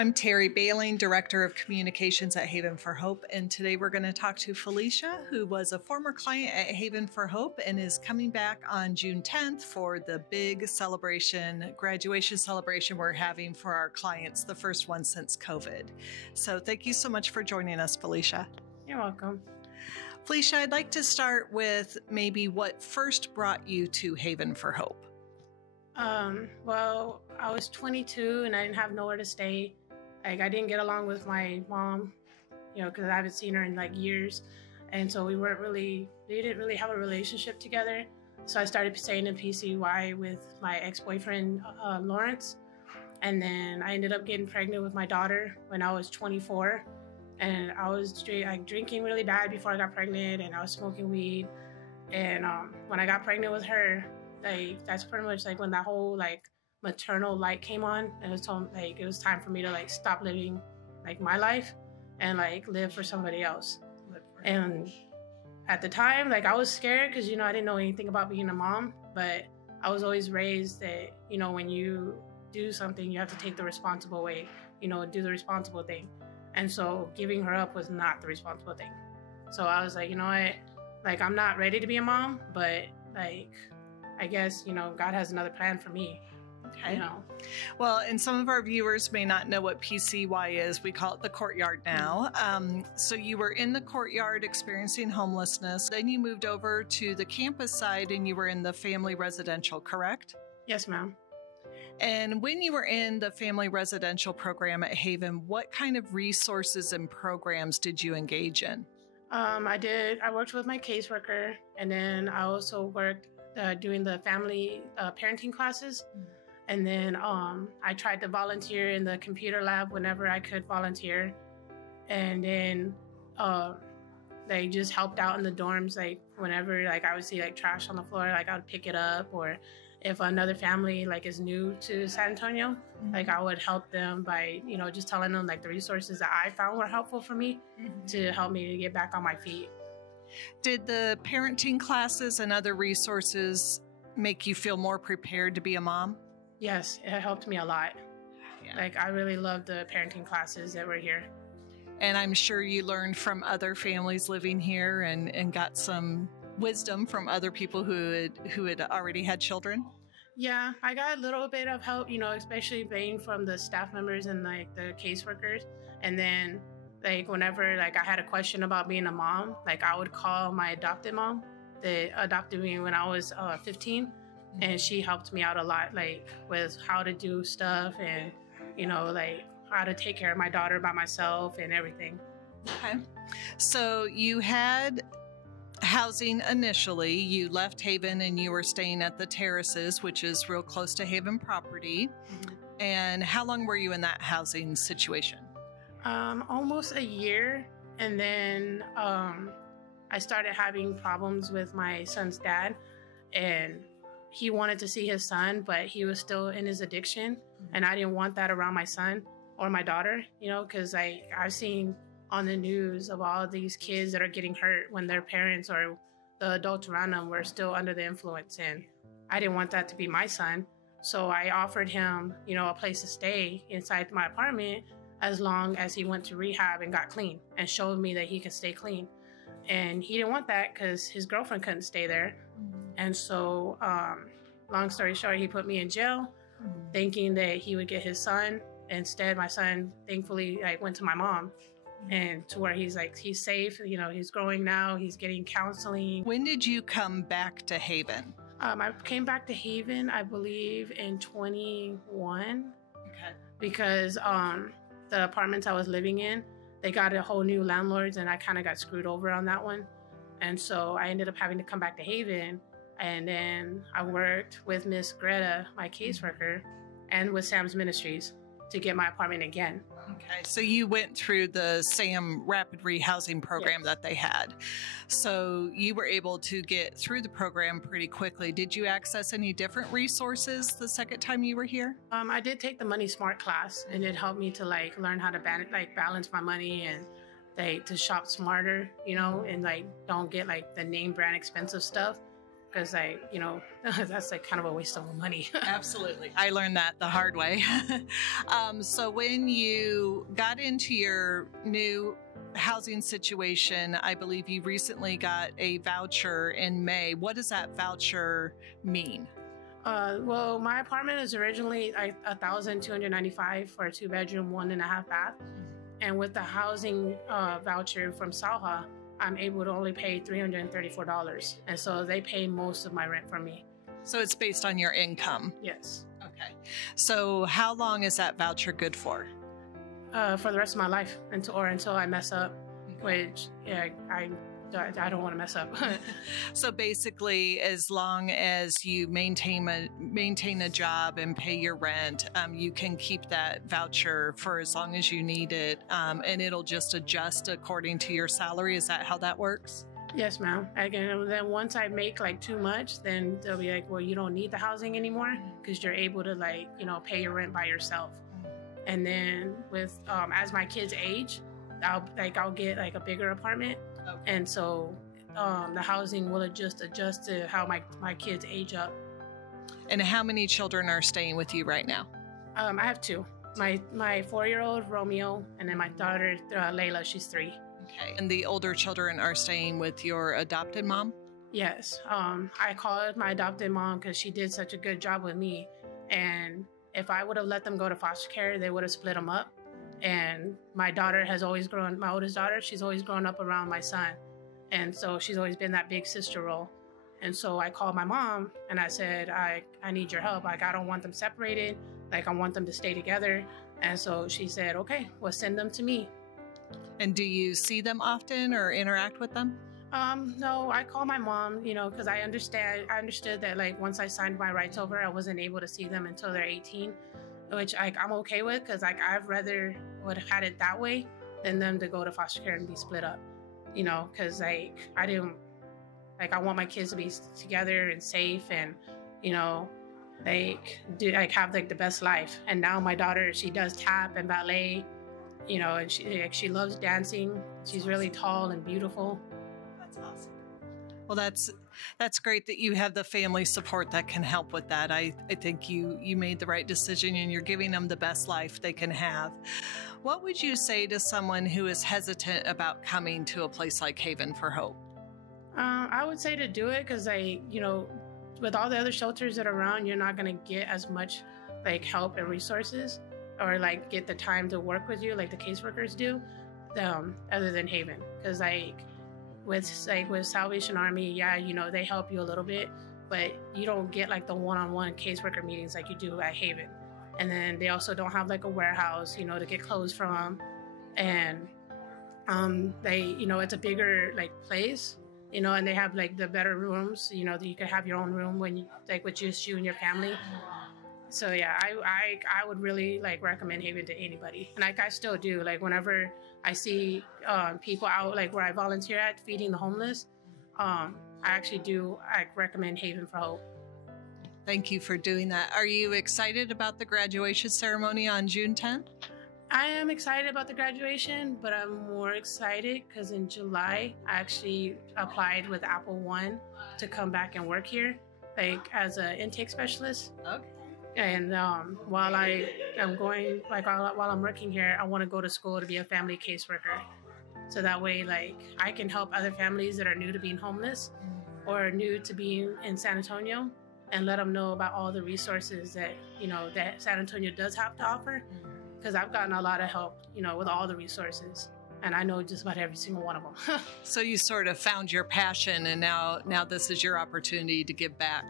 I'm Terry Baling, Director of Communications at Haven for Hope, and today we're going to talk to Felisha, who was a former client at Haven for Hope and is coming back on June 10th for the big celebration, graduation celebration we're having for our clients, the first one since COVID. So thank you so much for joining us, Felisha. You're welcome. Felisha, I'd like to start with maybe what first brought you to Haven for Hope. Well, I was 22 and I didn't have nowhere to stay. Like, I didn't get along with my mom, because I haven't seen her in like years. And so we didn't really have a relationship together. So I started staying in PCY with my ex-boyfriend, Lawrence. And then I ended up getting pregnant with my daughter when I was 24. And I was drinking really bad before I got pregnant, and I was smoking weed. And when I got pregnant with her, that's pretty much like when that whole maternal light came on, and it was time for me to stop living my life and live for somebody else. And at the time, I was scared because I didn't know anything about being a mom, but I was always raised that when you do something, you have to take the responsible way, do the responsible thing. And so giving her up was not the responsible thing. So I was like, you know what, I'm not ready to be a mom, but I guess, God has another plan for me. Okay. Well, and some of our viewers may not know what PCY is. We call it the courtyard now. So you were in the courtyard experiencing homelessness. Then you moved over to the campus side and you were in the family residential, correct? Yes, ma'am. And when you were in the family residential program at Haven, what kind of resources and programs did you engage in? I worked with my caseworker, and then I also worked doing the family parenting classes. And then I tried to volunteer in the computer lab whenever I could volunteer. And then they just helped out in the dorms, whenever I would see trash on the floor, I would pick it up. Or if another family is new to San Antonio, I would help them by just telling them the resources that I found were helpful for me to help me to get back on my feet. Did the parenting classes and other resources make you feel more prepared to be a mom? Yes, it helped me a lot. Yeah. I really loved the parenting classes that were here. And I'm sure you learned from other families living here and got some wisdom from other people who had already had children? Yeah, I got a little bit of help, especially being from the staff members and the caseworkers. And then whenever I had a question about being a mom, I would call my adopted mom that adopted me when I was 15, and she helped me out a lot with how to do stuff and how to take care of my daughter by myself and everything. Okay. So you had housing initially. You left Haven and you were staying at the Terraces, which is real close to Haven property. And how long were you in that housing situation? Almost a year. And then I started having problems with my son's dad, and he wanted to see his son, but he was still in his addiction. And I didn't want that around my son or my daughter, because I've seen on the news of all these kids that are getting hurt when their parents or the adults around them were still under the influence. And I didn't want that to be my son. So I offered him, a place to stay inside my apartment as long as he went to rehab and got clean and showed me that he could stay clean. And he didn't want that because his girlfriend couldn't stay there. And so, long story short, he put me in jail thinking that he would get his son. Instead, my son thankfully went to my mom, and to where he's safe. He's growing now. He's getting counseling. When did you come back to Haven? I came back to Haven, I believe, in 21. Okay. Because the apartments I was living in, they got a whole new landlords, and I kind of got screwed over on that one. And so I ended up having to come back to Haven. And then I worked with Miss Greta, my caseworker, and with Sam's Ministries to get my apartment again. Okay, so you went through the SAM Rapid Rehousing program that they had. So you were able to get through the program pretty quickly. Did you access any different resources the second time you were here? I did take the Money Smart class, and it helped me to learn how to balance my money and to shop smarter, and don't get the name brand expensive stuff. because that's like kind of a waste of money. Absolutely. I learned that the hard way. So when you got into your new housing situation, I believe you recently got a voucher in May. What does that voucher mean? Well, my apartment is originally $1,295 for a 2-bedroom, 1.5 bath. And with the housing voucher from Salha, I'm able to only pay $334. And so they pay most of my rent for me. So it's based on your income? Yes. Okay. So how long is that voucher good for? For the rest of my life, until I mess up, which I don't want to mess up. So basically, as long as you maintain a job and pay your rent, you can keep that voucher for as long as you need it, and it'll just adjust according to your salary. Is that how that works? Yes, ma'am. Again, then once I make like too much, then they'll be like, well, you don't need the housing anymore because you're able to pay your rent by yourself. And then with as my kids age, I'll get like a bigger apartment. Okay. And so the housing will adjust to how my kids age up. And how many children are staying with you right now? I have 2. My 4-year-old Romeo, and then my daughter Layla. She's 3. Okay. And the older children are staying with your adopted mom? Yes. I called my adopted mom because she did such a good job with me, and if I would have let them go to foster care, they would have split them up. And my daughter has always grown, my oldest daughter, she's always grown up around my son. And so she's always been that big sister role. And so I called my mom and I said, I need your help. Like, I don't want them separated. Like, I want them to stay together. And so she said, okay, well, send them to me. And do you see them often or interact with them? No, I call my mom, because I understood that like once I signed my rights over, I wasn't able to see them until they're 18, which I'm okay with, because I'd rather would have had it that way than them to go to foster care and be split up, because I want my kids to be together and safe and, have like the best life. And now my daughter, she does tap and ballet, and she loves dancing. She's really tall and beautiful. Awesome. Well, that's great that you have the family support that can help with that. I think you made the right decision and you're giving them the best life they can have. What would you say to someone who is hesitant about coming to a place like Haven for Hope? I would say to do it because with all the other shelters that are around, you're not going to get as much like help and resources or like get the time to work with you like the caseworkers do, other than Haven. Because with Salvation Army, they help you a little bit, but you don't get like the one-on-one caseworker meetings like you do at Haven. And then they also don't have like a warehouse, to get clothes from. And it's a bigger like place, and they have like the better rooms, that you can have your own room when with just you and your family. So yeah, I would really like recommend Haven to anybody. And I still do, like whenever I see people out like where I volunteer at feeding the homeless, I recommend Haven for Hope. Thank you for doing that. Are you excited about the graduation ceremony on June 10th? I am excited about the graduation, but I'm more excited because in July, I actually applied with Apple One to come back and work here, like as an intake specialist. Okay. And while I'm working here, I want to go to school to be a family caseworker. So that way, like, I can help other families that are new to being homeless or new to being in San Antonio and let them know about all the resources that, that San Antonio does have to offer. Because I've gotten a lot of help, with all the resources. And I know just about every single one of them. So you sort of found your passion, and now this is your opportunity to give back.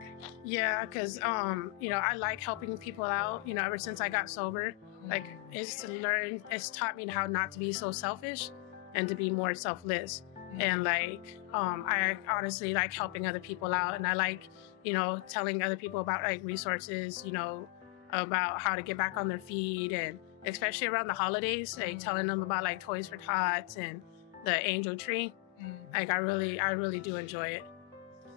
Yeah, because, I like helping people out, ever since I got sober. Like, it's taught me how not to be so selfish and to be more selfless. And, like, I honestly like helping other people out. And I like, telling other people about, like, resources, about how to get back on their feet, and especially around the holidays, like telling them about like Toys for Tots and the Angel Tree. Like I really do enjoy it.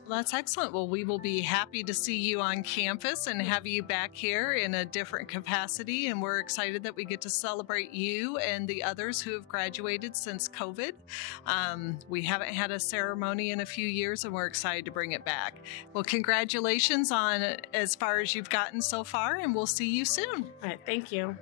Well, that's excellent. Well, we will be happy to see you on campus and have you back here in a different capacity. And we're excited that we get to celebrate you and the others who have graduated since COVID. We haven't had a ceremony in a few years, and we're excited to bring it back. Well, congratulations on as far as you've gotten so far, and we'll see you soon. All right, thank you.